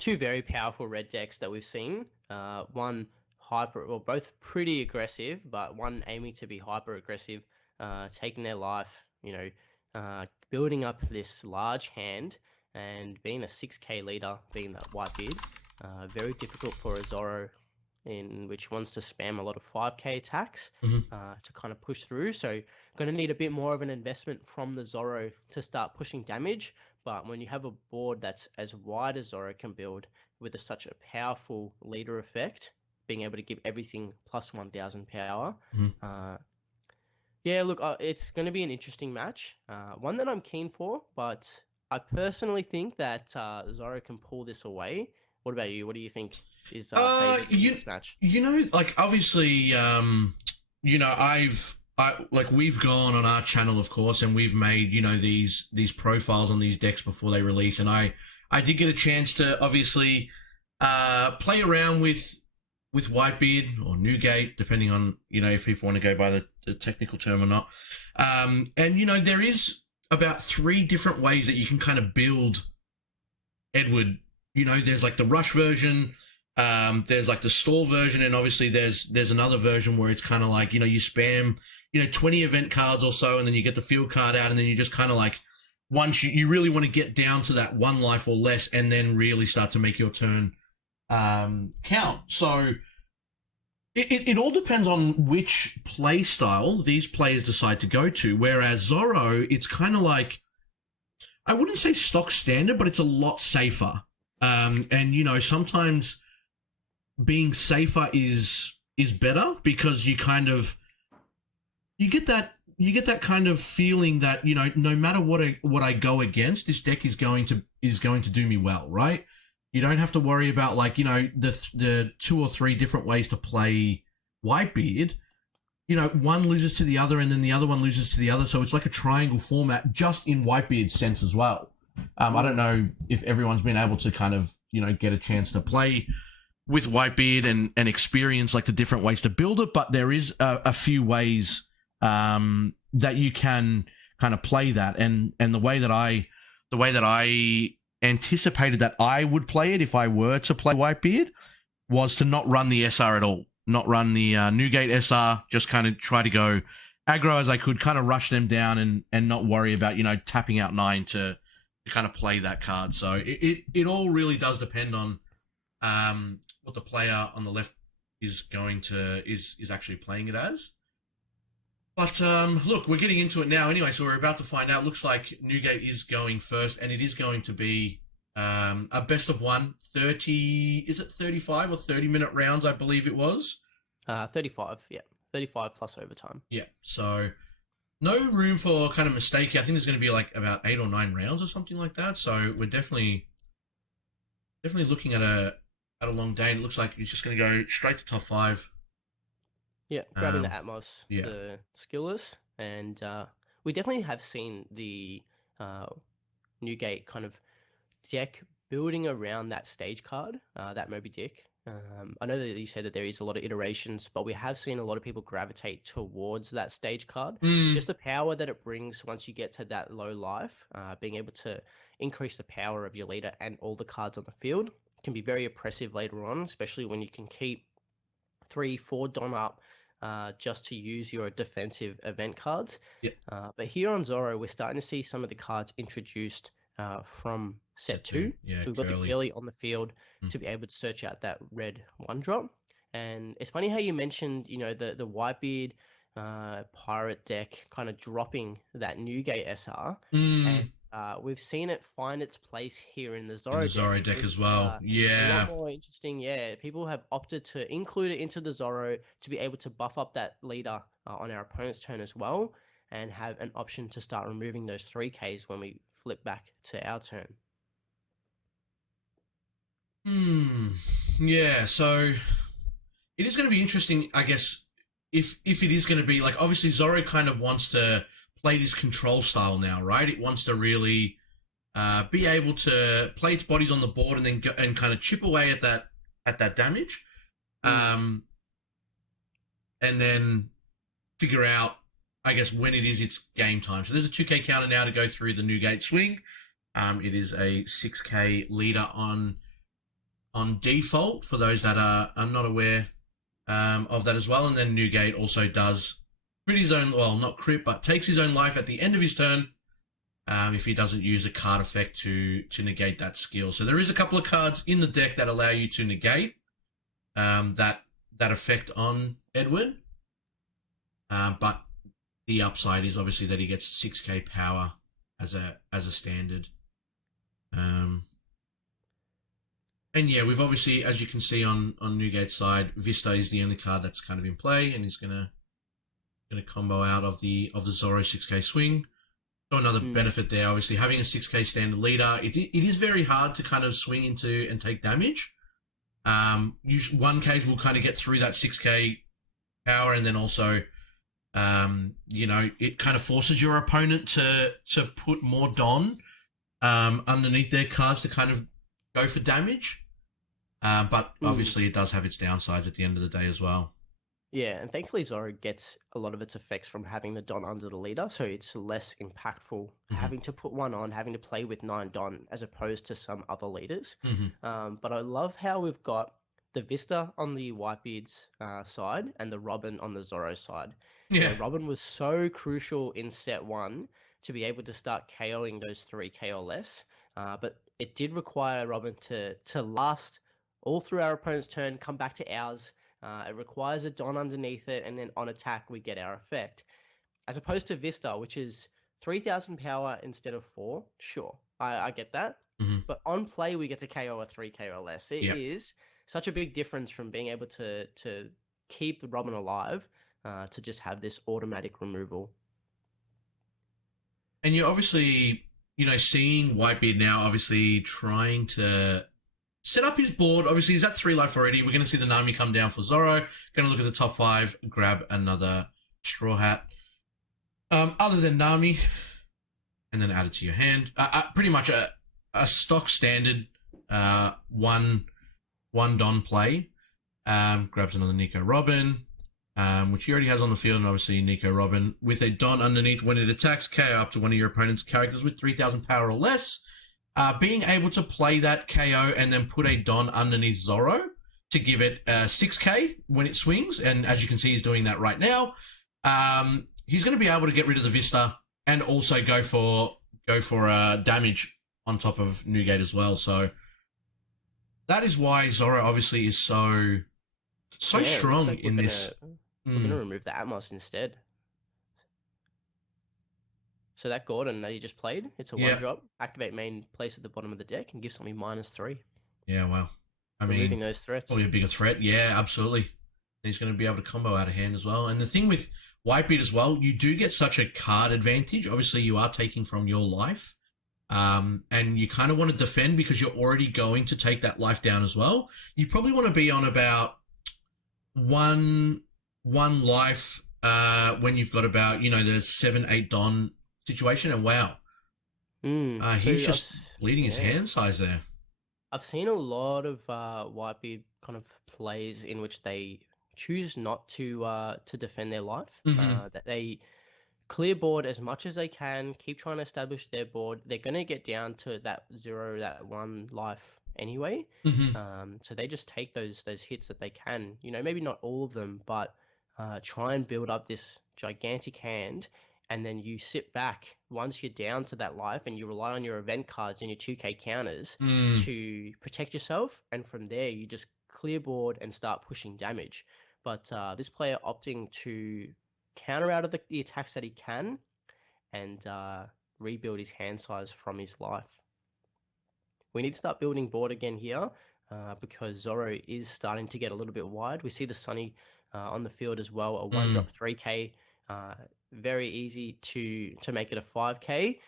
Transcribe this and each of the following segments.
two very powerful red decks that we've seen. One hyper, well, both pretty aggressive, but one aiming to be hyper aggressive, taking their life, building up this large hand and being a 6k leader, being that Whitebeard. Very difficult for a Zoro in which wants to spam a lot of 5k attacks to kind of push through. So going to need a bit more of an investment from the Zoro to start pushing damage. But when you have a board that's as wide as Zoro can build with such a powerful leader effect, being able to give everything plus 1000 power, yeah, look, it's going to be an interesting match. One that I'm keen for, but I personally think that Zoro can pull this away. What about you? What do you think is favored in this match? Like obviously, we've gone on our channel, of course, and we've made these profiles on these decks before they release, and I did get a chance to obviously play around with Whitebeard or Newgate, depending on if people want to go by the technical term or not. And there is about 3 different ways that you can kind of build Edward. There's like the rush version, there's like the stall version, and obviously there's another version where it's kind of like you spam 20 event cards or so, and then you get the field card out, and then you just kind of like, once you really want to get down to that 1 life or less, and then really start to make your turn count. So it all depends on which play style these players decide to go to. Whereas Zoro, it's kind of like, I wouldn't say stock standard, but it's a lot safer. And sometimes being safer is better, because you get that kind of feeling that no matter what I go against, this deck is going to do me well, right? You don't have to worry about the 2 or 3 different ways to play Whitebeard. One loses to the other, and then the other one loses to the other, so it's like a triangle format just in Whitebeard's sense as well. I don't know if everyone's been able to kind of get a chance to play with Whitebeard and experience like the different ways to build it, but there is a few ways that you can kind of play that, and the way that I anticipated that I would play it if I were to play Whitebeard was to not run the SR at all, not run the Newgate SR, just kind of try to go aggro as I could, kind of rush them down and not worry about tapping out 9 to kind of play that card. So it all really does depend on what the player on the left is actually playing it as. But look, we're getting into it now anyway, so we're about to find out. Looks like Newgate is going first, and it is going to be a best of 1, 30, is it 35 or 30-minute rounds, I believe it was? 35, yeah. 35 plus overtime. Yeah, so no room for kind of mistake. I think there's going to be like about 8 or 9 rounds or something like that, so we're definitely looking at a long day, and it looks like it's just going to go straight to top 5. Yeah, grabbing the Atmos, the skillless, and we definitely have seen the Newgate kind of deck building around that stage card, that Moby Dick. I know that you said that there is a lot of iterations, but we have seen a lot of people gravitate towards that stage card. Just the power that it brings once you get to that low life, being able to increase the power of your leader and all the cards on the field can be very oppressive later on, especially when you can keep 3-4 Dom up just to use your defensive event cards. Yep. But here on Zoro, we're starting to see some of the cards introduced from set 2. Yeah, so we've got the Curly on the field to be able to search out that red 1-drop. And it's funny how you mentioned, the Whitebeard pirate deck kind of dropping that Newgate SR. And we've seen it find its place here in the Zoro deck as well. A lot more interesting. Yeah, people have opted to include it into the Zoro to be able to buff up that leader on our opponent's turn as well, and have an option to start removing those 3Ks when we flip back to our turn. Yeah, so it is going to be interesting, I guess, if it is going to be like, obviously Zoro kind of wants to play this control style now, right? It wants to really be able to play its bodies on the board and then go and kind of chip away at that damage, and then figure out, I guess, when it is its game time. So there's a 2K counter now to go through the Newgate swing. It is a 6K leader on on default for those that are not aware of that as well. And then Newgate also does crit his own, well, not crit, but takes his own life at the end of his turn if he doesn't use a card effect to negate that skill. So there is a couple of cards in the deck that allow you to negate that effect on Edward. But the upside is obviously that he gets 6k power as a standard. And yeah, we've obviously, as you can see on Newgate's side, Vista is the only card that's kind of in play, and he's gonna combo out of the Zoro 6k swing. So another benefit there, obviously, having a 6k standard leader, it is very hard to kind of swing into and take damage. 1ks will kind of get through that 6k power, and then also, you know, it kind of forces your opponent to put more Don underneath their cards to kind of go for damage. But obviously it does have its downsides at the end of the day as well. Yeah, and thankfully Zoro gets a lot of its effects from having the Don under the leader, so it's less impactful having to put one on, having to play with 9 Don as opposed to some other leaders. But I love how we've got the Vista on the Whitebeard's side and the Robin on the Zoro side. Yeah. You know, Robin was so crucial in set 1 to be able to start KOing those 3k or less, but it did require Robin to last all through our opponent's turn, come back to ours. It requires a Don underneath it, and then on attack, we get our effect. As opposed to Vista, which is 3,000 power instead of 4. Sure, I get that. But on play, we get to KO a 3k or less. It is such a big difference from being able to keep Robin alive to just have this automatic removal. And you're obviously, you know, seeing Whitebeard now obviously trying to set up his board. Obviously, he's at 3 life already. We're going to see the Nami come down for Zoro. Going to look at the top 5, grab another Straw Hat. Other than Nami, and then add it to your hand. Pretty much a stock standard one Don play. Grabs another Nico Robin, which he already has on the field, and obviously Nico Robin with a Don underneath. When it attacks, KO up to one of your opponent's characters with 3,000 power or less. Being able to play that KO and then put a Don underneath Zoro to give it 6k when it swings, and as you can see, he's doing that right now. He's going to be able to get rid of the Vista and also go for damage on top of Newgate as well. So that is why Zoro obviously is so strong like in this. We're going to remove the Atmos instead. So that Gordon that you just played, it's a 1-drop. Activate main, place at the bottom of the deck, and give something -3. Yeah, well, I mean, removing those threats. Probably a bigger threat. Yeah, absolutely. He's going to be able to combo out of hand as well. And the thing with Whitebeard as well, you do get such a card advantage. Obviously, you are taking from your life. And you kind of want to defend because you're already going to take that life down as well. You probably want to be on about one life when you've got about, you know, the 7-8 Don situation. And wow, he's just bleeding his hand size there. I've seen a lot of Whitebeard kind of plays in which they choose not to defend their life. That they clear board as much as they can, keep trying to establish their board. They're going to get down to that 0, that 1 life anyway. So they just take those hits that they can. You know, maybe not all of them, but try and build up this gigantic hand. And then you sit back once you're down to that life, and you rely on your event cards and your 2k counters to protect yourself. And from there, you just clear board and start pushing damage. But this player opting to counter out of the attacks that he can and rebuild his hand size from his life. We need to start building board again here because Zoro is starting to get a little bit wide. We see the Sunny on the field as well, a 1-drop 3k. Very easy to make it a 5k,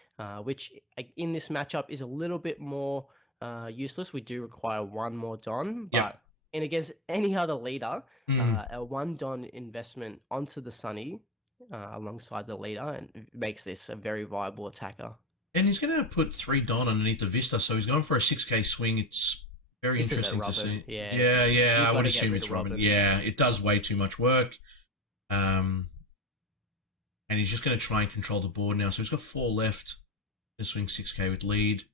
which in this matchup is a little bit more useless. We do require 1 more Don, but in against any other leader, a 1 Don investment onto the Sunny alongside the leader and makes this a very viable attacker. And he's going to put 3 Don underneath the Vista, so he's going for a 6k swing. It's very interesting to see. Yeah, I would assume it's Robin. Yeah, it does way too much work. And he's just going to try and control the board now. So he's got 4 left. Going to swing 6k with lead.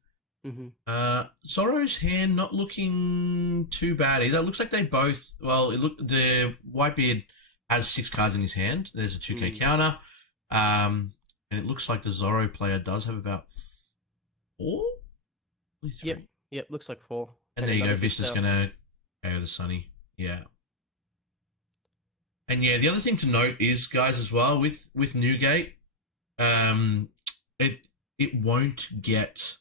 Mm-hmm. Zoro's hand not looking too bad either. It looks like they both. Well, the Whitebeard has 6 cards in his hand. There's a 2K counter, and it looks like the Zoro player does have about 4. Yep. Yep. Looks like 4. And there you go. Vista's gonna KO the Sunny. Yeah. And yeah, the other thing to note is, guys, as well with Newgate, it won't get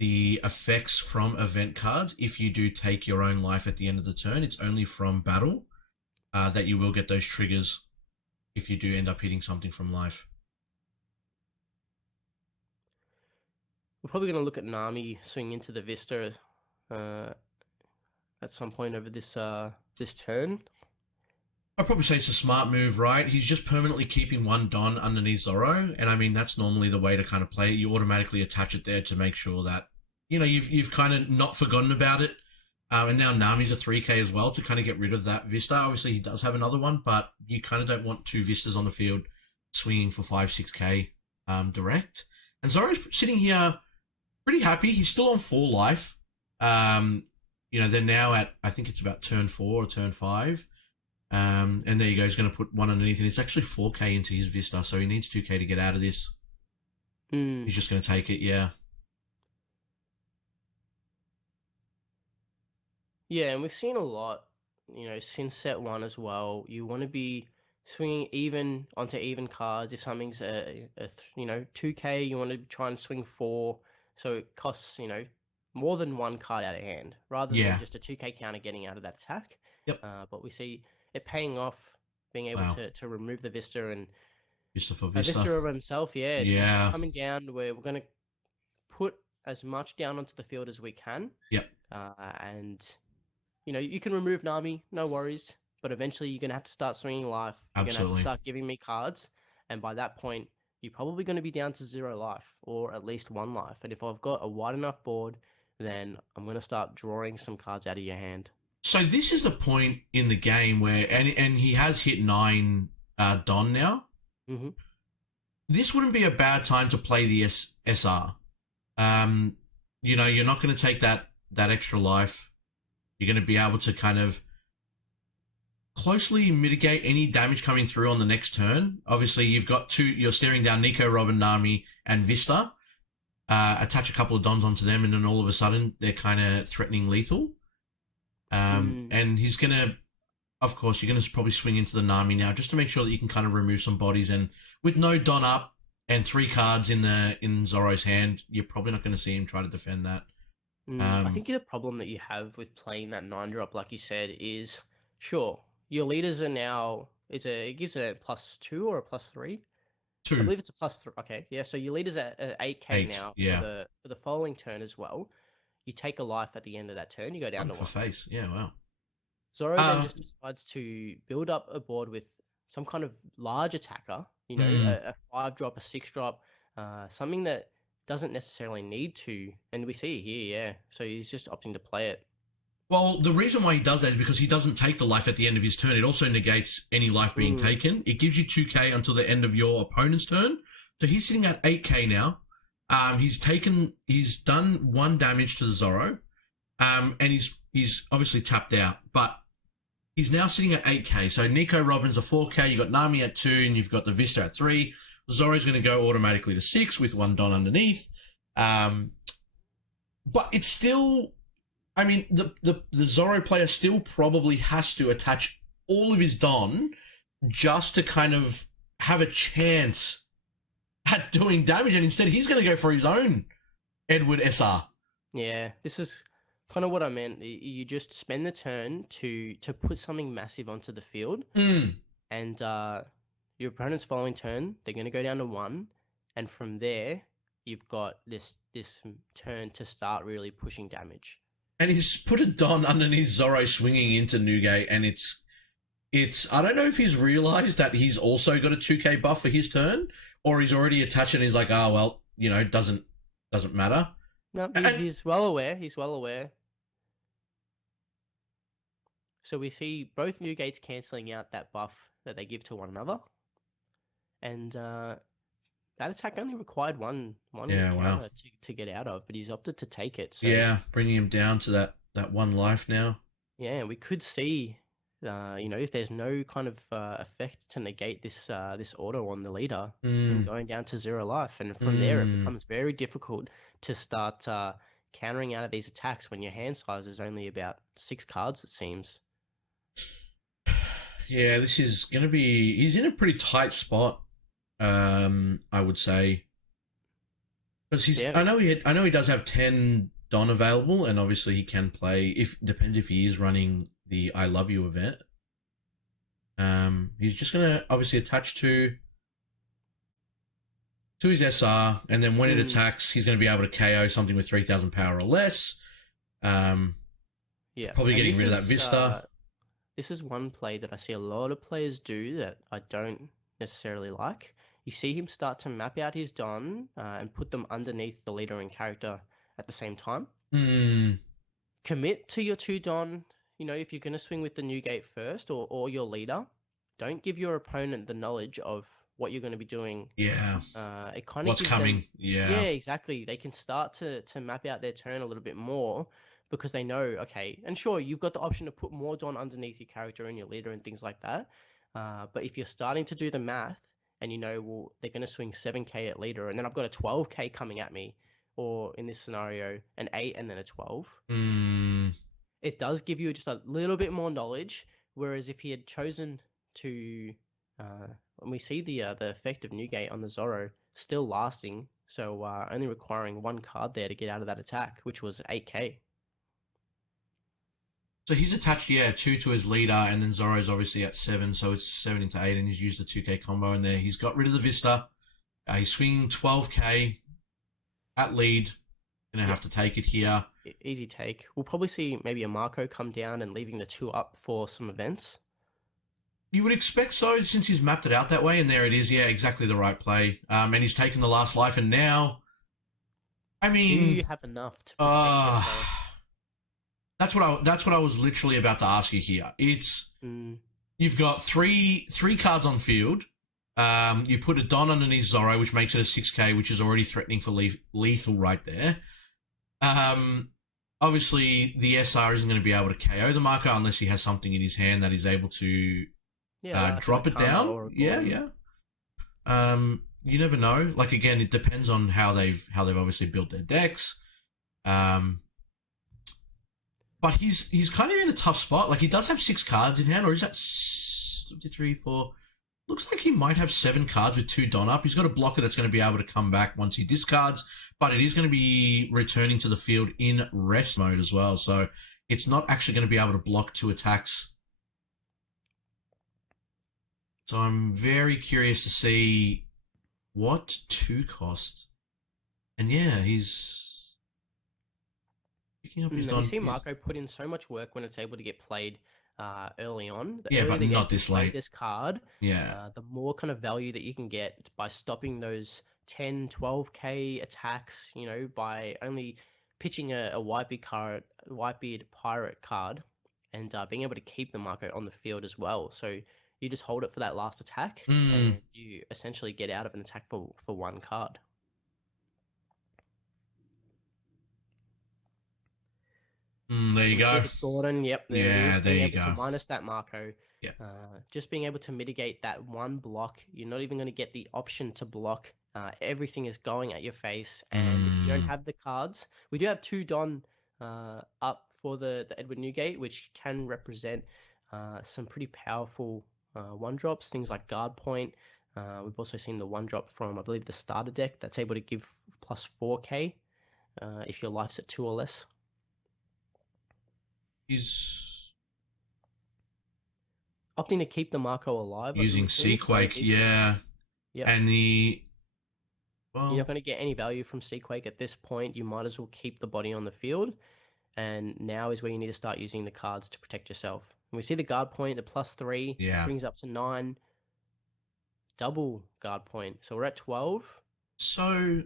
the effects from event cards if you do take your own life at the end of the turn. It's only from battle that you will get those triggers if you do end up hitting something from life. We're probably going to look at Nami swing into the Vista at some point over this turn. I'd probably say it's a smart move, right? He's just permanently keeping 1 Don underneath Zoro, and I mean that's normally the way to kind of play it. You automatically attach it there to make sure that you've kind of not forgotten about it. And now Nami's a 3K as well to kind of get rid of that Vista. Obviously, he does have another one, but you kind of don't want 2 Vistas on the field swinging for 5-6K direct. And Zoro's sitting here pretty happy. He's still on 4 life. They're now at, I think it's about turn 4 or turn 5. And there you go. He's going to put 1 underneath, and it's actually 4K into his Vista, so he needs 2K to get out of this. He's just going to take it, yeah. Yeah, and we've seen a lot, since set 1 as well. You want to be swinging even onto even cards. If something's a 2K, you want to try and swing 4, so it costs more than 1 card out of hand, rather than just a 2K counter getting out of that attack. Yep. But we see it paying off, being able to remove the Vista and Vista for Vista. Vista of himself. Yeah. Yeah. Coming down where we're going to put as much down onto the field as we can. Yep. And you can remove Nami, no worries. But eventually you're going to have to start swinging life. You're going to have to start giving me cards. And by that point, you're probably going to be down to 0 life, or at least 1 life. And if I've got a wide enough board, then I'm going to start drawing some cards out of your hand. So this is the point in the game where, and he has hit 9 Don now. Mm-hmm. This wouldn't be a bad time to play the SR. You're not going to take that extra life. You're going to be able to kind of closely mitigate any damage coming through on the next turn. Obviously, you're staring down Nico, Robin, Nami, and Vista. Attach a couple of Dons onto them, and then all of a sudden, they're kind of threatening lethal. And he's going to, of course, you're going to probably swing into the Nami now just to make sure that you can kind of remove some bodies. And with no Don up and 3 cards in Zoro's hand, you're probably not going to see him try to defend that. I think the problem that you have with playing that 9-drop, like you said, is sure your leaders are now it gives it a +2 or a +3. 2. I believe it's a +3. Okay, yeah. So your leaders are at 8K now. Yeah. For the following turn as well. You take a life at the end of that turn. You go down to 1. Face. Yeah. Wow. Zoro then just decides to build up a board with some kind of large attacker. A 5-drop, a 6-drop, something that doesn't necessarily need to, and we see it here, yeah. So he's just opting to play it. Well, the reason why he does that is because he doesn't take the life at the end of his turn. It also negates any life being taken. It gives you 2K until the end of your opponent's turn. So he's sitting at 8K now. He's done 1 damage to the Zoro, and he's obviously tapped out, but he's now sitting at 8K. So Nico Robin's a 4K. You got Nami at 2, and you've got the Vista at 3. Zoro's going to go automatically to 6 with 1 Don underneath. But it's still, I mean, the Zoro player still probably has to attach all of his Don just to kind of have a chance at doing damage, and instead he's going to go for his own Edward SR. Yeah, this is kind of what I meant. You just spend the turn to put something massive onto the field, and your opponent's following turn, they're going to go down to 1, and from there, you've got this turn to start really pushing damage. And he's put a Don underneath Zoro swinging into Newgate, and it's I don't know if he's realized that he's also got a 2K buff for his turn, or he's already attached and he's like, doesn't matter. No, he's well aware. He's well aware. So we see both Newgates cancelling out that buff that they give to one another. And that attack only required one Yeah, wow. counter to get out of, but he's opted to take it. So Yeah, bringing him down to that one life now. yeah, we could see, if there's no kind of effect to negate this auto on the leader, him Mm, going down to 0 life, and from there it mm. becomes very difficult to start countering out of these attacks when your hand size is only about 6 cards, it seems. Yeah, this is gonna be. He's in a pretty tight spot. I would say because he's. Yeah, I know he does have 10 Don available, and obviously he can play. If depends if he is running the I Love You event. He's just gonna obviously attach to his SR, and then when it attacks, he's going to be able to KO something with 3,000 power or less. yeah. Probably And getting rid of that Vista. This is one play that I see a lot of players do that I don't necessarily like. You see him start to map out his Don and put them underneath the leader and character at the same time. Mm, Commit to your 2 Don. If you're going to swing with the new gate first or your leader, don't give your opponent the knowledge of what you're going to be doing. yeah. It kind of What's gives coming? them, Yeah. yeah, exactly. They can start to map out their turn a little bit more because they know, okay, and sure, you've got the option to put more Don underneath your character and your leader and things like that. But if you're starting to do the math and well, they're going to swing 7k at leader, and then I've got a 12k coming at me, or in this scenario, an 8 and then a 12. Mm, It does give you just a little bit more knowledge. Whereas if he had chosen to, when we see the effect of Newgate on the Zoro still lasting, so only requiring 1 card there to get out of that attack, which was 8k. so he's attached, yeah, 2 to his leader, and then Zoro's obviously at 7, so it's 7 into 8, and he's used the 2k combo in there. He's got rid of the Vista. He's swinging 12k at lead. Gonna have to take it here. Easy take. We'll probably see maybe a Marco come down and leaving the 2 up for some events. You would expect so, since he's mapped it out that way, and there it is. Yeah, exactly the right play. And he's taken the last life, and now, I mean, do you have enough to protect yourself? That's what I was literally about to ask you here. It's you've got three cards on field. You put a Don underneath Zoro, which makes it a 6k, which is already threatening for lethal right there. Obviously, the SR isn't going to be able to KO the Marco unless he has something in his hand that is able to drop it down. Yeah. You never know. Like again, it depends on how they've obviously built their decks. But he's kind of in a tough spot. Like he does have 6 cards in hand, or is that 3, 4? Looks like he might have 7 cards with 2 Don up. He's got a blocker that's going to be able to come back once he discards, but it is going to be returning to the field in rest mode as well. So it's not actually going to be able to block 2 attacks. So I'm very curious to see what 2 cost. And yeah, he's picking up his Don. You see Marco put in so much work when it's able to get played early on. Yeah, but not this late. This card, yeah, the more kind of value that you can get by stopping those 10, 12k attacks, by only pitching a Whitebeard pirate card and being able to keep the Marco on the field as well. So you just hold it for that last attack and you essentially get out of an attack for 1 card. There you go. Gordon, yep. There you go. To minus that Marco. Yeah. Just being able to mitigate that 1 block. You're not even going to get the option to block. Everything is going at your face. And if you don't have the cards, we do have 2 Don up for the Edward Newgate, which can represent some pretty powerful 1-drops, things like Guard Point. We've also seen the 1-drop from, I believe, the starter deck that's able to give plus 4k if your life's at 2 or less. He's opting to keep the Marco alive. Using Seaquake, yeah. Yep. And you're not going to get any value from Seaquake at this point. You might as well keep the body on the field. And now is where you need to start using the cards to protect yourself. And we see the Guard Point, the +3, brings up to 9. Double Guard Point. So we're at 12. So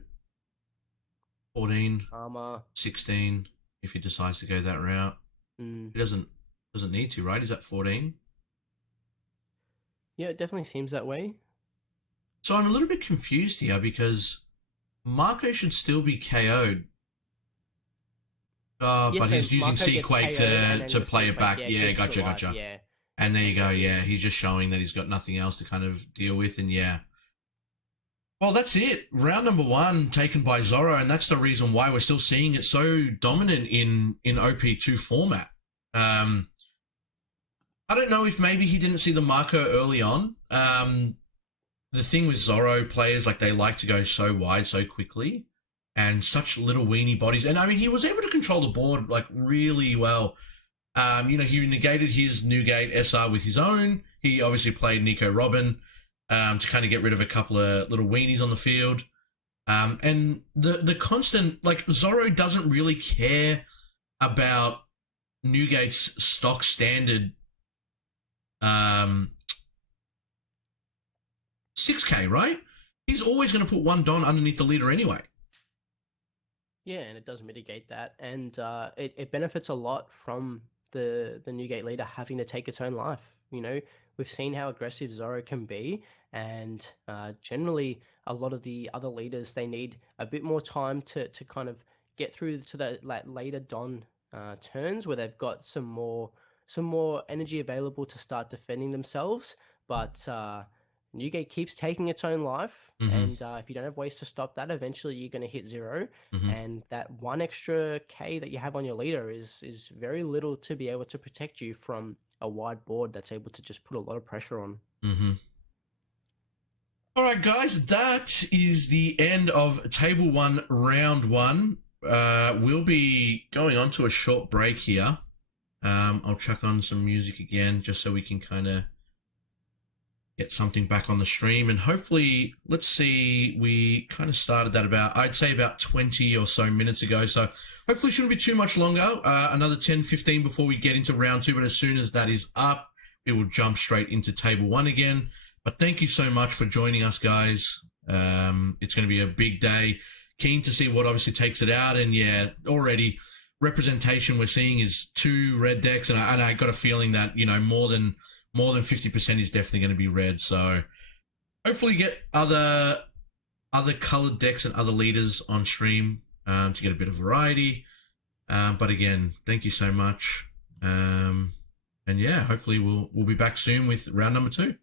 14, armor, 16, if he decides to go that route. He doesn't need to, right? Is that 14? Yeah, it definitely seems that way. So I'm a little bit confused here because Marco should still be KO'd. Yeah, But so he's using Marco gets Seaquake KO'd and then to the play it Seaquake, back. yeah, Yeah, keeps it gotcha, alive, gotcha. yeah. And there you And go. then Yeah, he's he's just showing that he's got nothing else to kind of deal with. And yeah. Well, that's it. Round number 1 taken by Zoro, and that's the reason why we're still seeing it so dominant in OP2 format. I don't know if maybe he didn't see the marker early on. The thing with Zoro players, like, they like to go so wide so quickly and such little weenie bodies. And I mean, he was able to control the board like really well. He negated his Newgate SR with his own. He obviously played Nico Robin to kind of get rid of a couple of little weenies on the field. And the constant, like, Zoro doesn't really care about Newgate's stock standard 6K, right? He's always going to put 1 Don underneath the leader anyway. Yeah, and it does mitigate that, and it benefits a lot from the Newgate leader having to take its own life. We've seen how aggressive Zoro can be, and generally a lot of the other leaders, they need a bit more time to kind of get through to the later Don turns where they've got some more energy available to start defending themselves. But Newgate keeps taking its own life, and if you don't have ways to stop that, eventually you're going to hit 0. And that 1 extra K that you have on your leader is very little to be able to protect you from a wide board that's able to just put a lot of pressure on. All right, guys, that is the end of Table 1, Round 1. We'll be going on to a short break here. I'll chuck on some music again just so we can kind of get something back on the stream. And hopefully, let's see, we kind of started that I'd say about 20 or so minutes ago. So hopefully shouldn't be too much longer. Another 10, 15 before we get into round 2. But as soon as that is up, we will jump straight into Table 1 again. But thank you so much for joining us, guys. It's going to be a big day. Keen to see what obviously takes it out. And yeah, already representation we're seeing is 2 red decks. And I got a feeling that, more than 50% is definitely going to be red. So hopefully get other colored decks and other leaders on stream to get a bit of variety. But again, thank you so much. And yeah, hopefully we'll be back soon with round number 2.